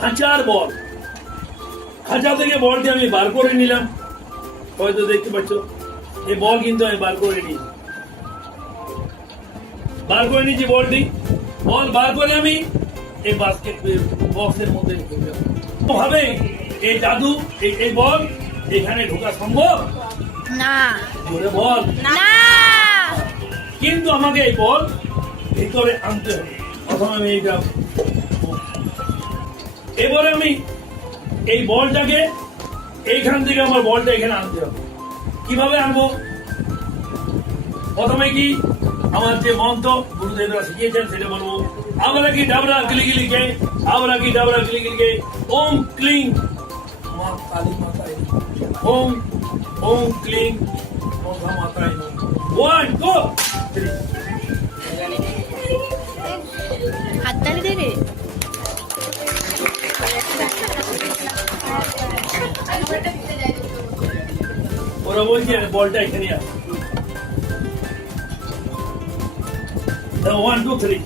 খাঁচার বল। খাঁচা থেকে বলটি আমি বার করে নিলাম, হয়তো দেখতে পাচ্ছ এই বল কিন্তু আমি বার করে নিয়েছি, বলটি। বল বার করে আমি এই বাস্কেট বক্সের মধ্যে ভাবে এই জাদু এই বল এখানে ঢোকা সম্ভব না, জোরে বল না। কিন্তু আমাকে এই বল ভিতরে আনতে হবে। প্রথমে আমি এইটা, এবারে আমি এই বলটাকে এইখান থেকে আমার বলটা এখানে আনতে হবে। কিভাবে আনবো? প্রথমে কি আমার যে মন্ত্র গুরুদেবরা শিখিয়েছেন সেটা বলবো। আমরা কি ডাবরা গিলিগিলিকে, আমরা কি ডাবরা গিলিগিলিকে ওম ক্লিং মা কালী মাতায়, ওম ওম ক্লিং মধা মাতায়। 1 2 3 হাততালি দেবে। ওরা বলছে বলটা এখানে আছে। 1 2 3